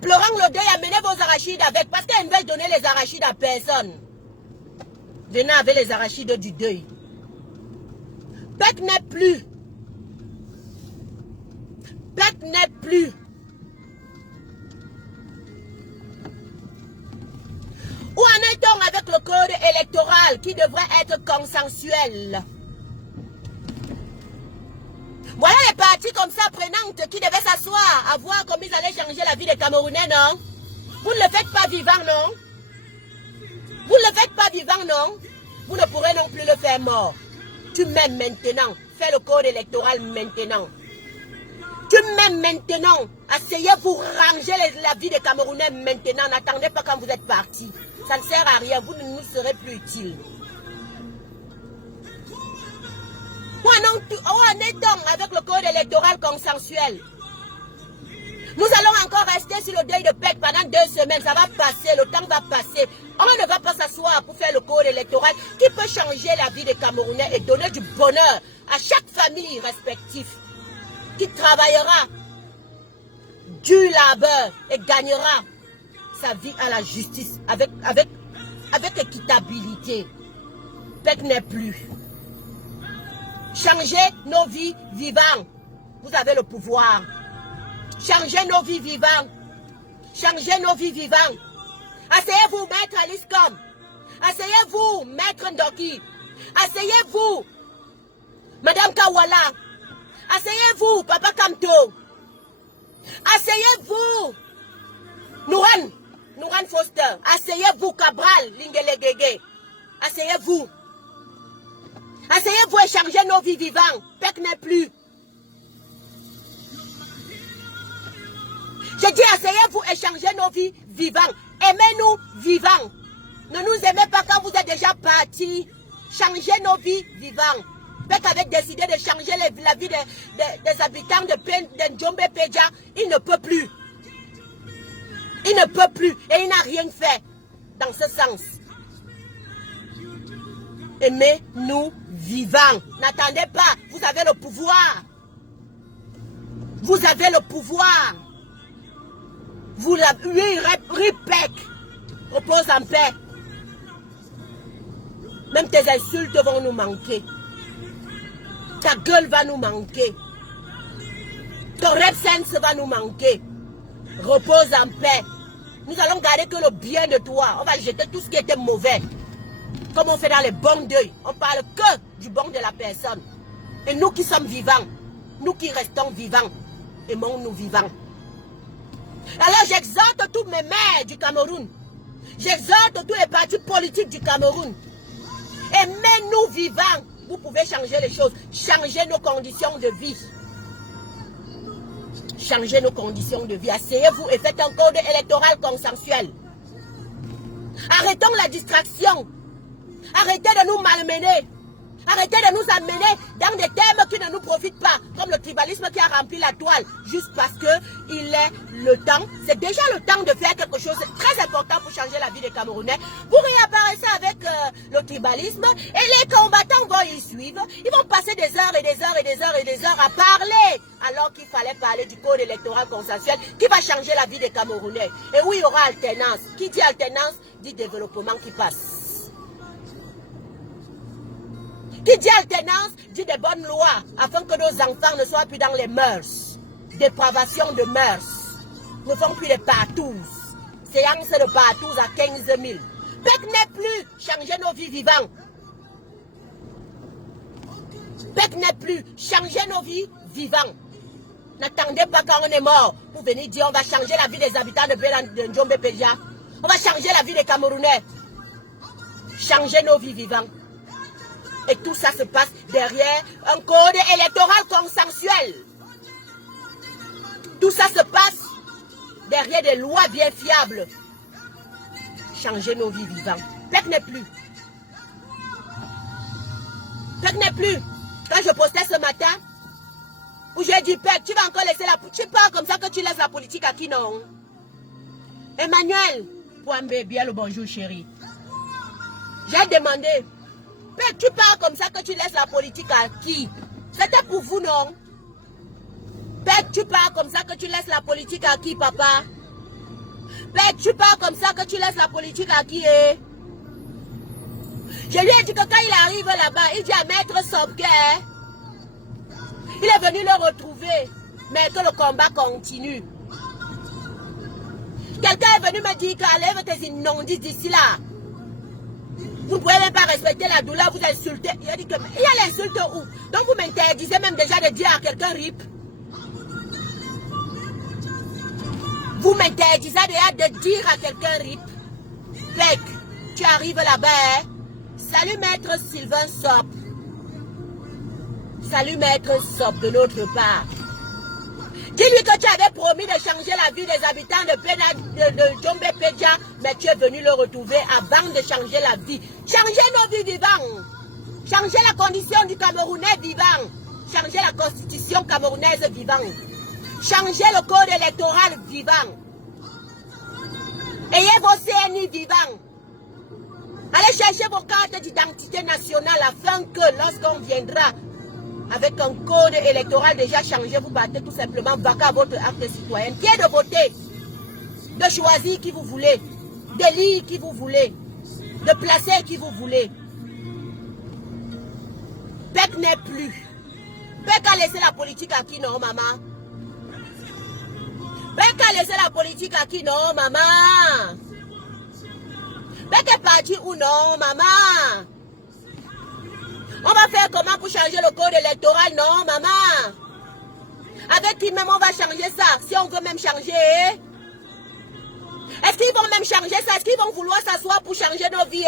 pleurant le deuil, amenez vos arachides avec, parce qu'elle ne veut donner les arachides à personne. Venez avec les arachides du deuil. Pec n'est plus. Pec n'est plus. Où en est-on avec le code électoral qui devrait être consensuel? Voilà les partis comme ça prenantes qui devaient s'asseoir à voir comment ils allaient changer la vie des Camerounais, non? Vous ne le faites pas vivant, non? Vous ne le faites pas vivant, non? Vous ne pourrez non plus le faire mort. Tu m'aimes maintenant. Fais le code électoral maintenant. Tu m'aimes maintenant. Asseyez-vous, rangez la vie des Camerounais maintenant. N'attendez pas quand vous êtes partis. Ça ne sert à rien. Vous ne nous serez plus utiles. Où en est-on avec le code électoral consensuel? Nous allons encore rester sur le deuil de Pec pendant 2 semaines. Ça va passer, le temps va passer. On ne va pas s'asseoir pour faire le code électoral qui peut changer la vie des Camerounais et donner du bonheur à chaque famille respective qui travaillera du labeur et gagnera sa vie à la justice avec équitabilité. Pec n'est plus. Changez nos vies vivantes. Vous avez le pouvoir. Changez nos vies vivantes. Changez nos vies vivantes. Asseyez-vous, maître Aliscom. Asseyez-vous, maître Ndoki. Asseyez-vous, madame Kawala. Asseyez-vous, papa Kamto. Asseyez-vous, Nouran Foster. Asseyez-vous, Cabral Lingelegege. Asseyez-vous. Asseyez-vous et changez nos vies vivantes. Pec n'est plus. Je dis asseyez-vous et changez nos vies vivantes. Aimez-nous vivants. Ne nous aimez pas quand vous êtes déjà partis. Changez nos vies vivantes. Pec avait décidé de changer la vie des habitants de Ndjombe Peja. Il ne peut plus. Il ne peut plus. Et il n'a rien fait dans ce sens. Aimez-nous vivants. N'attendez pas. Vous avez le pouvoir. Vous avez le pouvoir. Vous l'avez, Ripec. Repose en paix. Même tes insultes vont nous manquer. Ta gueule va nous manquer. Ton rap sense va nous manquer. Repose en paix. Nous allons garder que le bien de toi. On va jeter tout ce qui était mauvais. Comme on fait dans les bons deuils. On parle que du bon de la personne. Et nous qui sommes vivants, nous qui restons vivants, aimons-nous vivants. Alors j'exhorte tous mes maires du Cameroun. J'exhorte tous les partis politiques du Cameroun. Aimez-nous vivants. Vous pouvez changer les choses. Changer nos conditions de vie. Changez nos conditions de vie. Asseyez-vous et faites un code électoral consensuel. Arrêtons la distraction. Arrêtez de nous malmener. Arrêtez de nous amener dans des thèmes qui ne nous profitent pas. Comme le tribalisme qui a rempli la toile. Juste parce que il est le temps. C'est déjà le temps de faire quelque chose de très important pour changer la vie des Camerounais. Vous réapparaissez avec le tribalisme et les combattants vont y suivre. Ils vont passer des heures et des heures et des heures et des heures à parler. Alors qu'il fallait parler du code électoral consensuel qui va changer la vie des Camerounais. Et où il y aura alternance. Qui dit alternance dit développement qui passe. Qui dit alternance, dit des bonnes lois, afin que nos enfants ne soient plus dans les mœurs. Dépravation de mœurs. Ne font plus les partouzes. Séance de partouzes à 15 000. Pec n'est plus. Changez nos vies vivantes. Pec n'est plus. Changez nos vies vivantes. N'attendez pas quand on est mort pour venir dire on va changer la vie des habitants de Ndjombe Peja. On va changer la vie des Camerounais. Changez nos vies vivantes. Et tout ça se passe derrière un code électoral consensuel. Tout ça se passe derrière des lois bien fiables. Changer nos vies vivantes. Pec n'est plus. Pec n'est plus. Quand je postais ce matin, où j'ai dit, Pec, tu vas encore laisser la politique. Tu parles comme ça que tu laisses la politique à qui non? Emmanuel, Pouambé, bien le bonjour chérie. J'ai demandé, Pec, tu parles comme ça que tu laisses la politique à qui? C'était pour vous, non? Pec, tu parles comme ça que tu laisses la politique à qui, papa? Mais tu parles comme ça que tu laisses la politique à qui est? Je lui ai dit que quand il arrive là-bas, il dit à Maître Sobke, il est venu le retrouver, mais que le combat continue. Quelqu'un est venu me dire qu'enlève tes immondices d'ici là. Vous ne pouvez même pas respecter la douleur, vous insultez. Il a dit que, il y a l'insulte où? Donc vous m'interdisez même déjà de dire à quelqu'un RIP. Vous m'interdisez déjà de dire à quelqu'un RIP. Fait que tu arrives là-bas, hein? Salut Maître Sylvain Sop. Salut Maître Sop de notre part. Dis-lui que tu avais promis de changer la vie des habitants de Djombe Pédia, mais tu es venu le retrouver avant de changer la vie. Changer nos vies vivantes. Changer la condition du Camerounais vivant. Changer la constitution camerounaise vivante. Changer le code électoral vivant. Ayez vos CNI vivants. Allez chercher vos cartes d'identité nationale afin que lorsqu'on viendra avec un code électoral déjà changé, vous battez tout simplement vaquer à votre acte citoyen. Qui est de voter, de choisir qui vous voulez, d'élire qui vous voulez, de placer qui vous voulez. Bec n'est plus. Bec a laissé la politique à qui non, maman? Bec a laissé la politique à qui non, maman? Bec est parti ou non, maman? On va faire comment pour changer le code électoral? Non, maman. Avec qui même on va changer ça? Si on veut même changer. Est-ce qu'ils vont même changer ça? Est-ce qu'ils vont vouloir s'asseoir pour changer nos vies?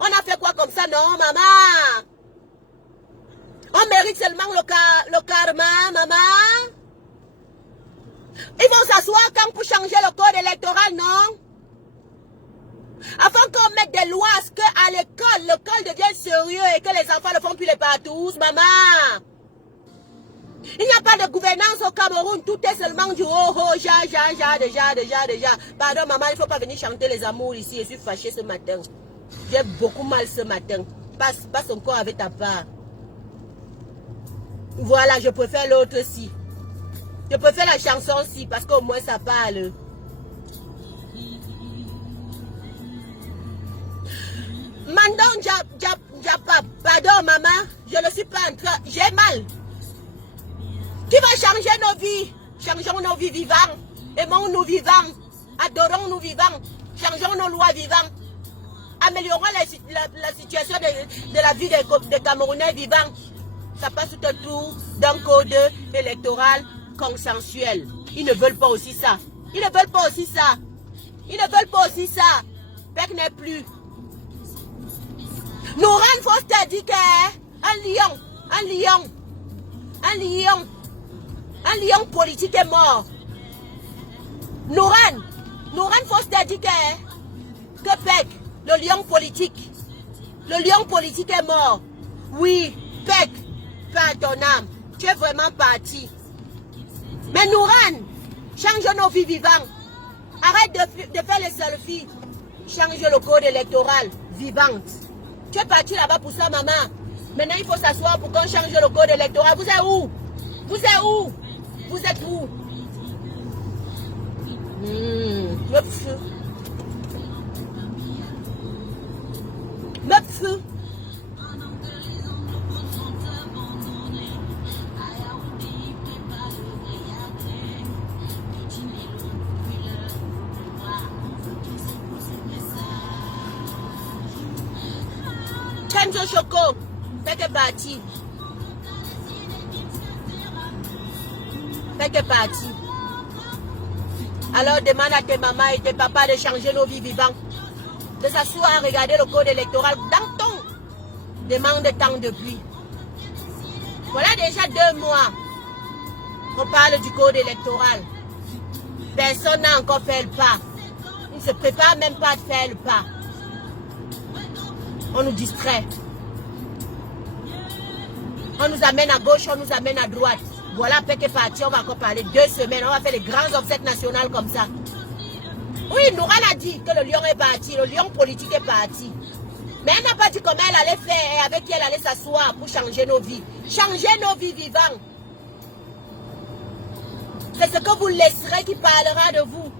On a fait quoi comme ça? Non, maman. On mérite seulement le karma, maman. Ils vont s'asseoir quand pour changer le code électoral, non? Afin qu'on mette des lois à ce qu'à l'école devienne sérieux et que les enfants ne font plus les partous, maman. Il n'y a pas de gouvernance au Cameroun, tout est seulement du déjà. Pardon maman, il ne faut pas venir chanter les amours ici, je suis fâchée ce matin. J'ai beaucoup mal ce matin. Passe encore avec ta part. Voilà, je préfère l'autre ci. Je préfère la chanson ci parce qu'au moins ça parle. Mandon Japa, pardon maman, je ne suis pas en train, j'ai mal. Qui va changer nos vies? Changeons nos vies vivantes, aimons-nous vivants, adorons-nous vivants, changeons nos lois vivantes, améliorons la situation de la vie des Camerounais vivants. Ça passe tout autour d'un code électoral consensuel. Ils ne veulent pas aussi ça. Ils ne veulent pas aussi ça. Ils ne veulent pas aussi ça. Bec n'est plus. Nouran Foster dit qu'un lion politique est mort. Nouran Foster dit que Pec, le lion politique est mort. Oui, Pec, pas ton âme, tu es vraiment parti. Mais Nouran, change nos vies vivantes. Arrête de faire les selfies. Change le code électoral vivante. Tu es parti là-bas pour ça, maman. Maintenant, il faut s'asseoir pour qu'on change le code électoral. Vous êtes où? Vous êtes où? Vous êtes où? Le feu. Le feu. Kenzo Choco, t'es parti. T'es parti. Alors demande à tes mamans et tes papas de changer nos vies vivantes. De s'asseoir à regarder le code électoral dans ton demande de temps depuis. Voilà déjà 2 mois qu'on parle du code électoral. Personne n'a encore fait le pas. On ne se prépare même pas de faire le pas. On nous distrait. On nous amène à gauche, on nous amène à droite. Voilà, Pec est parti, on va encore parler 2 semaines. On va faire les grands obsèques nationales comme ça. Oui, Nouran a dit que le lion est parti, le lion politique est parti. Mais elle n'a pas dit comment elle allait faire et avec qui elle allait s'asseoir pour changer nos vies. Changer nos vies vivantes. C'est ce que vous laisserez qui parlera de vous.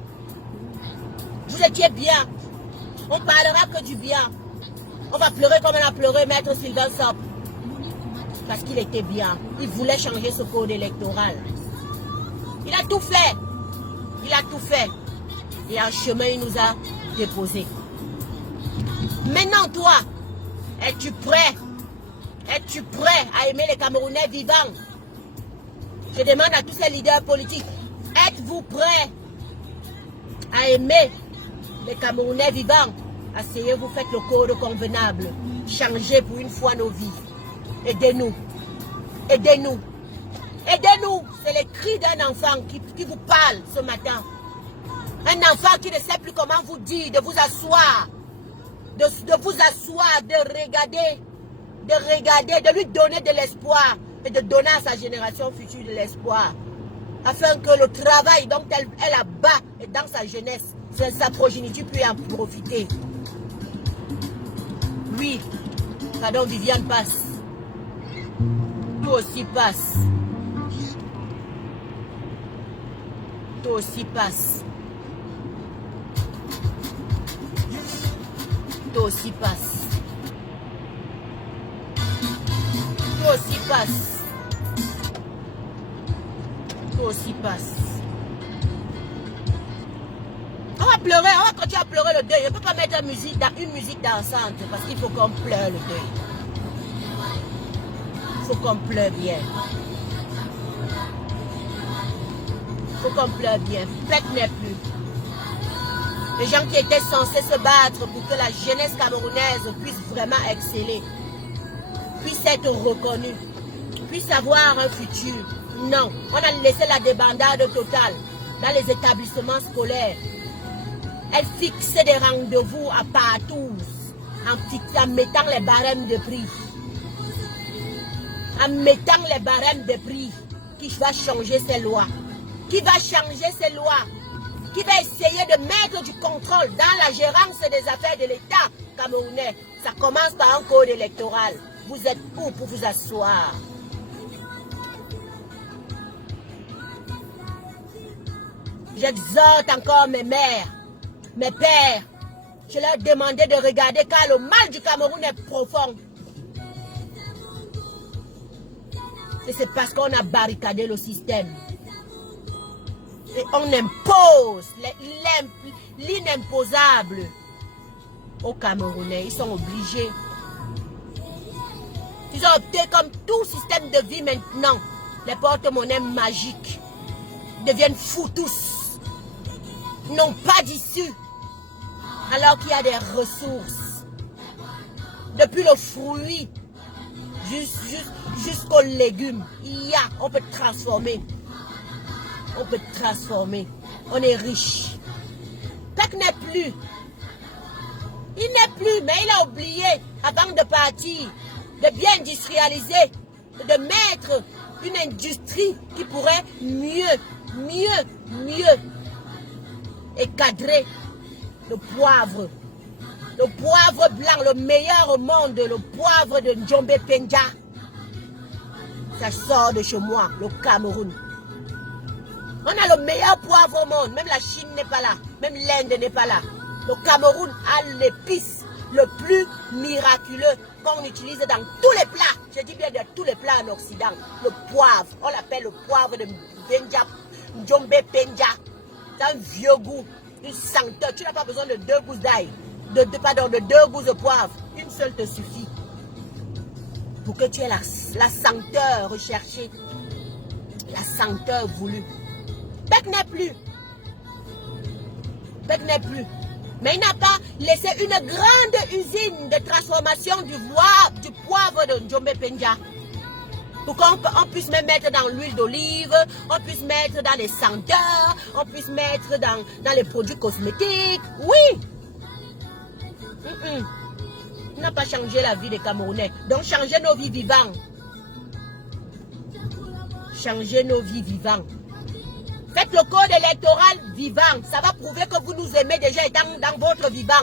Vous étiez bien. On parlera que du bien. On va pleurer comme on a pleuré Maître Sylvain Sop. Parce qu'il était bien. Il voulait changer ce code électoral. Il a tout fait. Il a tout fait. Et en chemin, il nous a déposés. Maintenant, toi, es-tu prêt? Es-tu prêt à aimer les Camerounais vivants? Je demande à tous ces leaders politiques, êtes-vous prêts à aimer les Camerounais vivants? Asseyez-vous, faites le code convenable. Changez pour une fois nos vies. Aidez-nous. Aidez-nous. Aidez-nous. C'est les cris d'un enfant qui vous parle ce matin. Un enfant qui ne sait plus comment vous dire, de vous asseoir. De vous asseoir, de regarder, de lui donner de l'espoir et de donner à sa génération future de l'espoir. Afin que le travail dont elle a bas et dans sa jeunesse, sa progéniture puisse en profiter. Oui, pardon, Viviane passe. Toi aussi passe. Toi aussi passe. Toi aussi passe. Toi aussi passe. Toi aussi passe. On va pleurer, on va continuer à pleurer le deuil. On ne peut pas mettre une musique dansante parce qu'il faut qu'on pleure le deuil. Il faut qu'on pleure bien. Il faut qu'on pleure bien. Faites n'est plus. Les gens qui étaient censés se battre pour que la jeunesse camerounaise puisse vraiment exceller, puisse être reconnue, puisse avoir un futur. Non, on a laissé la débandade totale dans les établissements scolaires. Elle fixe des rendez-vous à partout en mettant les barèmes de prix. En mettant les barèmes de prix, qui va changer ces lois? Qui va changer ces lois? Qui va essayer de mettre du contrôle dans la gérance des affaires de l'État camerounais? Ça commence par un code électoral. Vous êtes où pour vous asseoir? J'exhorte encore mes mères, mes pères. Je leur demandais de regarder car le mal du Cameroun est profond. Et c'est parce qu'on a barricadé le système. Et on impose l'inimposable aux Camerounais. Ils sont obligés. Ils ont opté comme tout système de vie maintenant. Les porte-monnaies magiques deviennent fous tous. N'ont pas d'issue. Alors qu'il y a des ressources. Depuis le fruit jusqu'aux légumes, on peut transformer. On peut transformer. On est riche. Pec n'est plus. Il n'est plus, mais il a oublié, avant de partir, de bien industrialiser, de mettre une industrie qui pourrait mieux encadrer le poivre. Le poivre blanc, le meilleur au monde, le poivre de Njombe Penja. Ça sort de chez moi, le Cameroun. On a le meilleur poivre au monde. Même la Chine n'est pas là. Même l'Inde n'est pas là. Le Cameroun a l'épice le plus miraculeux qu'on utilise dans tous les plats. Je dis bien de tous les plats en Occident. Le poivre. On l'appelle le poivre de Benja, Njombe Penja. C'est un vieux goût, une senteur. Tu n'as pas besoin de 2 gousses d'ail. De 2 gousses de poivre. Une seule te suffit. Pour que tu aies la senteur recherchée. La senteur voulue. Bec n'est plus. Bec n'est plus. Mais il n'a pas laissé une grande usine de transformation du poivre de Njombe Penja. Pour qu'on puisse même mettre dans l'huile d'olive, on puisse mettre dans les senteurs, on puisse mettre dans les produits cosmétiques. Oui. Il n'a pas changé la vie des Camerounais. Donc changez nos vies vivantes. Changez nos vies vivantes. Faites le code électoral vivant. Ça va prouver que vous nous aimez déjà étant dans votre vivant.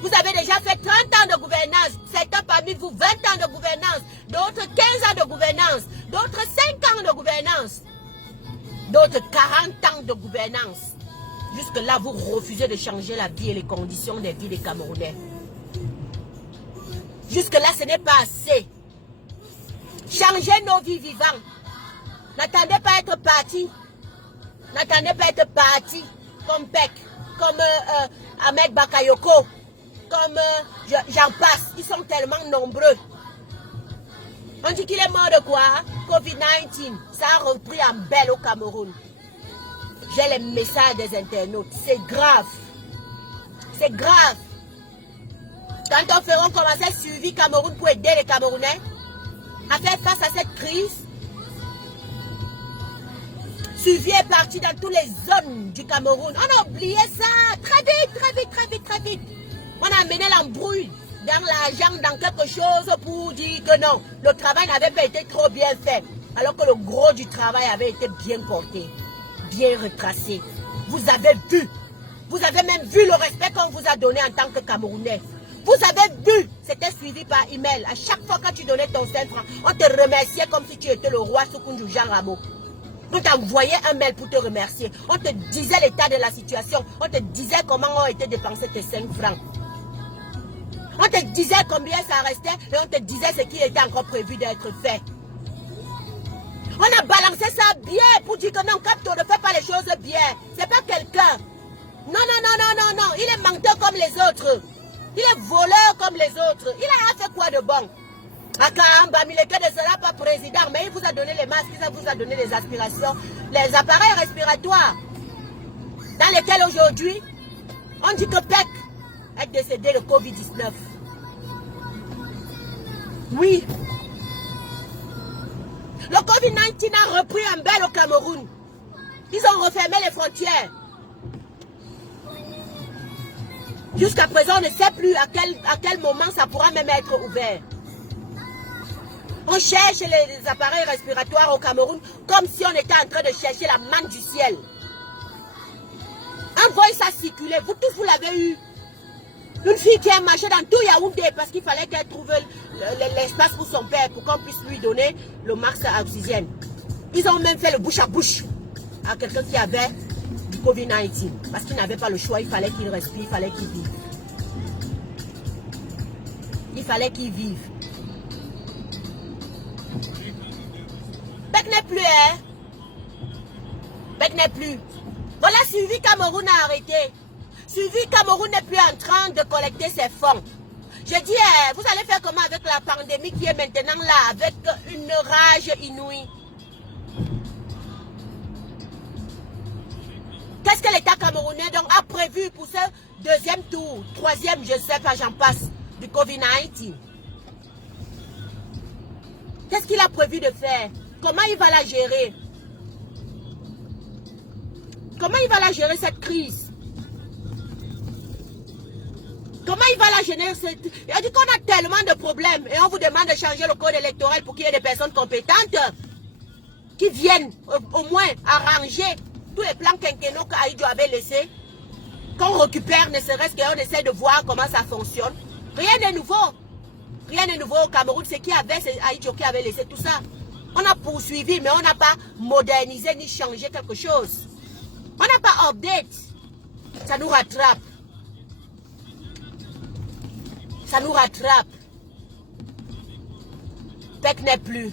Vous avez déjà fait 30 ans de gouvernance. Certains parmi vous, 20 ans de gouvernance. D'autres 15 ans de gouvernance. D'autres 5 ans de gouvernance. D'autres 40 ans de gouvernance. Jusque-là, vous refusez de changer la vie et les conditions des vies des Camerounais. Jusque-là, ce n'est pas assez. Changez nos vies vivantes. N'attendez pas à être parti. N'attendez pas à être parti comme Peck, comme Ahmed Bakayoko, comme j'en passe. Ils sont tellement nombreux. On dit qu'il est mort de quoi? Covid-19. Ça a repris en belle au Cameroun. J'ai les messages des internautes. C'est grave. C'est grave. Quand on fera commencer à suivre Cameroun pour aider les Camerounais à faire face à cette crise, Suivi est parti dans toutes les zones du Cameroun. On a oublié ça. Très vite, très vite, très vite, très vite. On a amené l'embrouille dans l'argent, dans quelque chose pour dire que non, le travail n'avait pas été trop bien fait. Alors que le gros du travail avait été bien porté, bien retracé. Vous avez vu. Vous avez même vu le respect qu'on vous a donné en tant que Camerounais. Vous avez vu, c'était suivi par email. À chaque fois que tu donnais ton 5 francs, on te remerciait comme si tu étais le roi Soukoundou Jean Rameau. On t'envoyait un mail pour te remercier. On te disait l'état de la situation. On te disait comment ont été dépensés tes 5 francs. On te disait combien ça restait et on te disait ce qui était encore prévu d'être fait. On a balancé ça bien pour dire que non, Capto ne fait pas les choses bien. C'est pas quelqu'un. Non, non, non, non, non, non. Il est menteur comme les autres. Il est voleur comme les autres. Il a fait quoi de bon? Akamba, Mileke ne sera pas président, mais il vous a donné les masques, il vous a donné les aspirations, les appareils respiratoires, dans lesquels aujourd'hui, on dit que Peck est décédé de Covid-19. Oui. Le Covid-19 a repris un bel au Cameroun. Ils ont refermé les frontières. Jusqu'à présent, on ne sait plus à quel moment ça pourra même être ouvert. On cherche les appareils respiratoires au Cameroun comme si on était en train de chercher la manne du ciel. Envoyez ça circuler. Vous tous, vous l'avez eu. Une fille qui a marché dans tout Yaoundé parce qu'il fallait qu'elle trouve l'espace pour son père pour qu'on puisse lui donner le masque à oxygène. Ils ont même fait le bouche à bouche à quelqu'un qui avait du Covid-19 parce qu'il n'avait pas le choix. Il fallait qu'il respire, il fallait qu'il vive. Il fallait qu'il vive. Peck n'est plus, hein? Peck n'est plus. Voilà, Suivi Cameroun a arrêté. Suivi Cameroun n'est plus en train de collecter ses fonds. Je dis, vous allez faire comment avec la pandémie qui est maintenant là, avec une rage inouïe? Qu'est-ce que l'État camerounais donc a prévu pour ce deuxième tour, troisième, je ne sais pas, j'en passe, du Covid-19? Qu'est-ce qu'il a prévu de faire? Comment il va la gérer? Comment il va la gérer cette crise? Comment il va la gérer cette... Il a dit qu'on a tellement de problèmes et on vous demande de changer le code électoral pour qu'il y ait des personnes compétentes qui viennent au moins arranger tous les plans quinquennaux qu'Aïdjo avait laissés, qu'on récupère ne serait-ce qu'on essaie de voir comment ça fonctionne. Rien n'est nouveau. Rien n'est nouveau au Cameroun. C'est qui avait, c'est Aïdjo qui avait laissé tout ça. On a poursuivi, mais on n'a pas modernisé ni changé quelque chose. On n'a pas update. Ça nous rattrape. Ça nous rattrape. Peck n'est plus.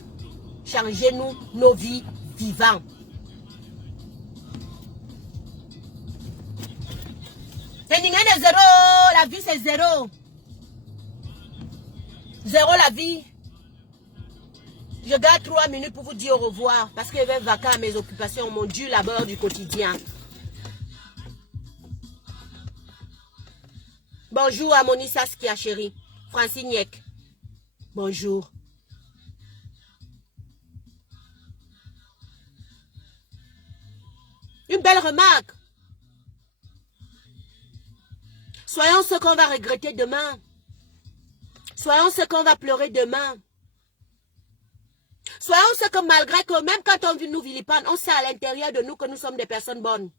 Changez-nous nos vies vivantes. C'est zéro. La vie, c'est zéro. Zéro la vie. Je garde 3 minutes pour vous dire au revoir. Parce que je vais vaquer à mes occupations, mon dur labeur du quotidien. Bonjour à Monissa Skia, chérie. Francine Niek. Bonjour. Une belle remarque. Soyons ce qu'on va regretter demain. Soyons ce qu'on va pleurer demain. Soyons ce que malgré que même quand on nous vilipende, on sait à l'intérieur de nous que nous sommes des personnes bonnes.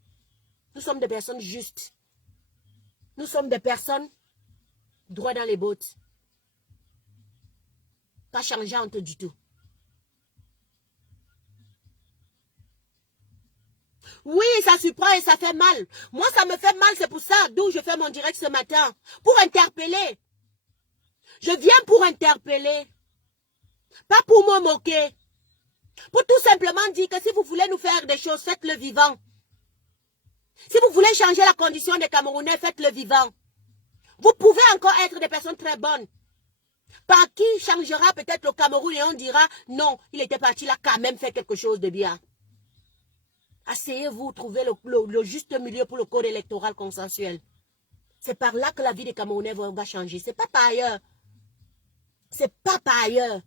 Nous sommes des personnes justes. Nous sommes des personnes droit dans les bottes. Pas changeantes du tout. Oui, ça surprend et ça fait mal. Moi, ça me fait mal, c'est pour ça, d'où je fais mon direct ce matin. Pour interpeller. Je viens pour interpeller. Pas pour me moquer. Pour tout simplement dire que si vous voulez nous faire des choses, faites-le vivant. Si vous voulez changer la condition des Camerounais, faites-le vivant. Vous pouvez encore être des personnes très bonnes. Par qui changera peut-être le Cameroun et on dira, non, il était parti là, quand même fait quelque chose de bien. Asseyez-vous, trouvez le juste milieu pour le code électoral consensuel. C'est par là que la vie des Camerounais va changer. C'est pas par ailleurs. C'est pas par ailleurs.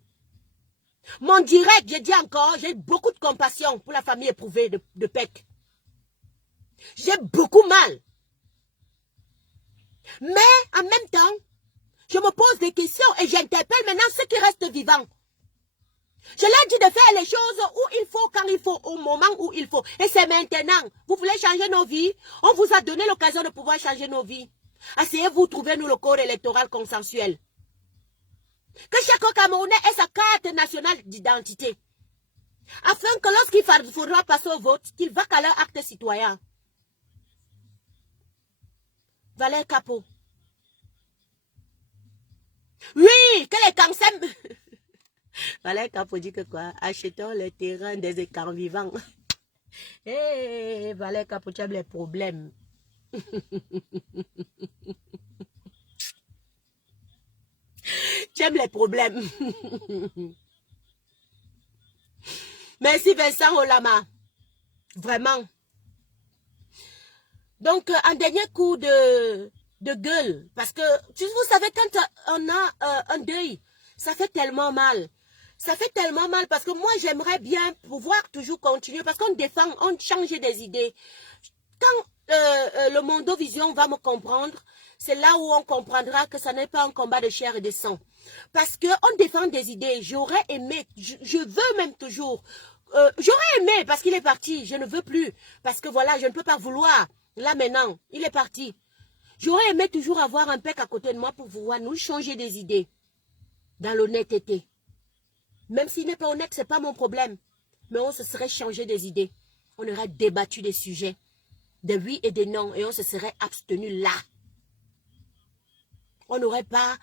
Mon direct, j'ai dit encore, j'ai beaucoup de compassion pour la famille éprouvée de PEC. J'ai beaucoup mal. Mais en même temps, je me pose des questions et j'interpelle maintenant ceux qui restent vivants. Je leur dis de faire les choses où il faut, quand il faut, au moment où il faut. Et c'est maintenant. Vous voulez changer nos vies? On vous a donné l'occasion de pouvoir changer nos vies. Asseyez-vous, trouvez-nous le code électoral consensuel. Que chaque Camerounais ait sa carte nationale d'identité. Afin que lorsqu'il faudra passer au vote, qu'il va qu'à leur acte citoyen. Valère Capot. Oui, que les cancers... Valère Capot dit que quoi? Achetons le terrain des écarts vivants. Hé, Valère Capot, tu as les problèmes. Tu aimes les problèmes. Merci Vincent Olama. Vraiment. Donc, un dernier coup de gueule. Parce que, vous savez, quand on a un deuil, ça fait tellement mal. Ça fait tellement mal parce que moi, j'aimerais bien pouvoir toujours continuer. Parce qu'on défend, on change des idées. Quand le Mondovision va me comprendre, c'est là où on comprendra que ça n'est pas un combat de chair et de sang. Parce qu'on défend des idées. J'aurais aimé, je veux même toujours. J'aurais aimé parce qu'il est parti. Je ne veux plus. Parce que voilà, je ne peux pas vouloir. Là maintenant, il est parti. J'aurais aimé toujours avoir un PEC à côté de moi pour pouvoir nous changer des idées. Dans l'honnêteté. Même s'il n'est pas honnête, ce n'est pas mon problème. Mais on se serait changé des idées. On aurait débattu des sujets. De oui et de non. Et on se serait abstenu là. On n'aurait pas...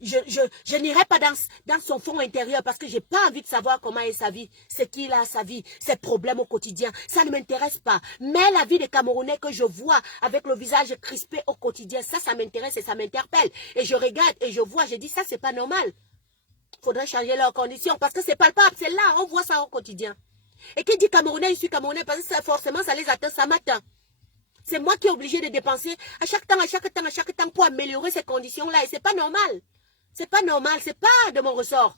Je n'irai pas dans son fond intérieur parce que je n'ai pas envie de savoir comment est sa vie, c'est qu'il a sa vie, ses problèmes au quotidien. Ça ne m'intéresse pas. Mais la vie des Camerounais que je vois avec le visage crispé au quotidien, ça m'intéresse et ça m'interpelle. Et je regarde et je vois, je dis ça, c'est pas normal. Il faudrait changer leurs conditions parce que c'est palpable, c'est là, on voit ça au quotidien. Et qui dit Camerounais, je suis Camerounais parce que forcément ça les atteint ça matin. C'est moi qui est obligé de dépenser à chaque temps pour améliorer ces conditions-là. Et c'est pas normal. C'est pas normal, c'est pas de mon ressort.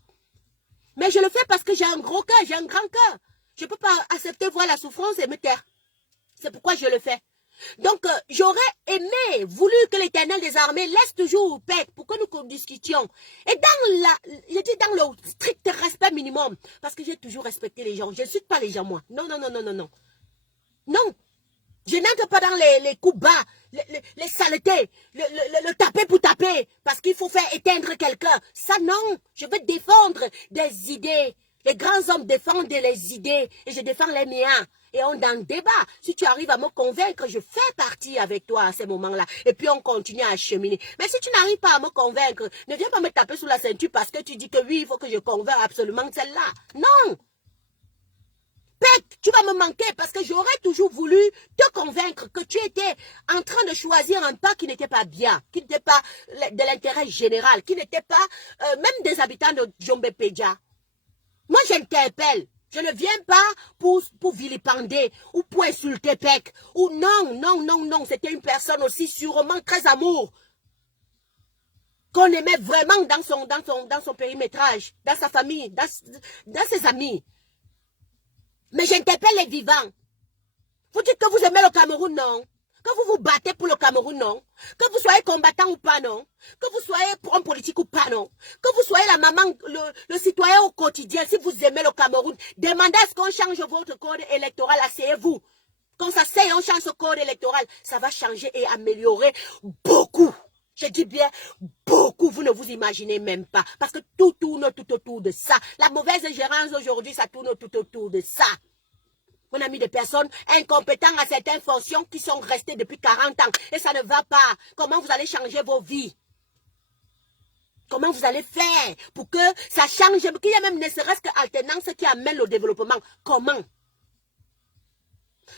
Mais je le fais parce que j'ai un gros cœur, j'ai un grand cœur. Je ne peux pas accepter voir la souffrance et me taire. C'est pourquoi je le fais. Donc, j'aurais aimé, voulu que l'Éternel des armées laisse toujours paix pour que nous discutions. Et je dis dans le strict respect minimum, parce que j'ai toujours respecté les gens. Je ne suis pas les gens, moi. Non, non, non, non, non, non. Non. Je n'entre pas dans les coups bas, les saletés, le taper pour taper, parce qu'il faut faire éteindre quelqu'un. Ça, non. Je veux défendre des idées. Les grands hommes défendent les idées et je défends les miens. Et on dans le débat. Si tu arrives à me convaincre, je fais partie avec toi à ces moments-là. Et puis on continue à cheminer. Mais si tu n'arrives pas à me convaincre, ne viens pas me taper sous la ceinture parce que tu dis que oui, il faut que je convainque absolument celle-là. Non. Tu vas me manquer parce que j'aurais toujours voulu te convaincre que tu étais en train de choisir un pas qui n'était pas bien, qui n'était pas de l'intérêt général, qui n'était pas même des habitants de Djombe-Pédia. Moi, j'interpelle. Je ne viens pas pour vilipender ou pour insulter PEC. Ou non, non, non, non. C'était une personne aussi sûrement très amour. Qu'on aimait vraiment dans son périmétrage, dans sa famille, dans ses amis. Mais j'interpelle les vivants. Vous dites que vous aimez le Cameroun, non? Que vous vous battez pour le Cameroun, non? Que vous soyez combattant ou pas, non? Que vous soyez homme politique ou pas, non? Que vous soyez la maman, le citoyen au quotidien, si vous aimez le Cameroun, demandez à ce qu'on change votre code électoral, asseyez-vous. Quand ça s'est, on change ce code électoral, ça va changer et améliorer beaucoup. Je dis bien beaucoup, vous ne vous imaginez même pas. Parce que tout tourne tout autour de ça. La mauvaise gérance aujourd'hui, ça tourne tout autour de ça. On a mis des personnes incompétentes à certaines fonctions qui sont restées depuis 40 ans. Et ça ne va pas. Comment vous allez changer vos vies? Comment vous allez faire pour que ça change? Qu'il y ait même ne serait-ce qu'alternance qui amène au développement. Comment?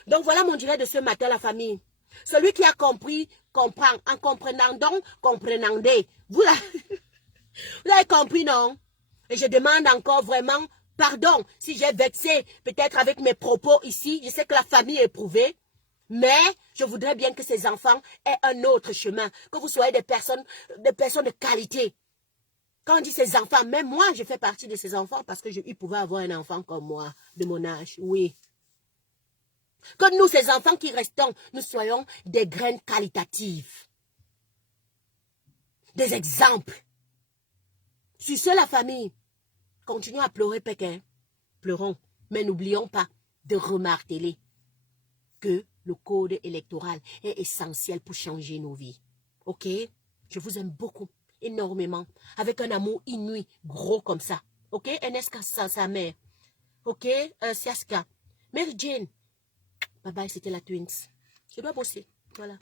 Donc voilà mon direct de ce matin, la famille. Celui qui a compris, comprend. En comprenant donc, comprenandez. Vous avez compris, non? Et je demande encore vraiment pardon si j'ai vexé peut-être avec mes propos ici. Je sais que la famille est éprouvée. Mais je voudrais bien que ces enfants aient un autre chemin. Que vous soyez des personnes de qualité. Quand on dit ces enfants, même moi, je fais partie de ces enfants parce que je pouvais avoir un enfant comme moi, de mon âge. Oui. Que nous, ces enfants qui restons, nous soyons des graines qualitatives. Des exemples. Sur ce, la famille, continuons à pleurer, Pékin. Pleurons. Mais n'oublions pas de remarteler que le code électoral est essentiel pour changer nos vies. Ok? Je vous aime beaucoup, énormément, avec un amour inouï, gros comme ça. Ok? NSK, sa mère. Ok? Siaska. Mary Jane. Bye bye, c'était la Twins. Je dois bosser. Voilà.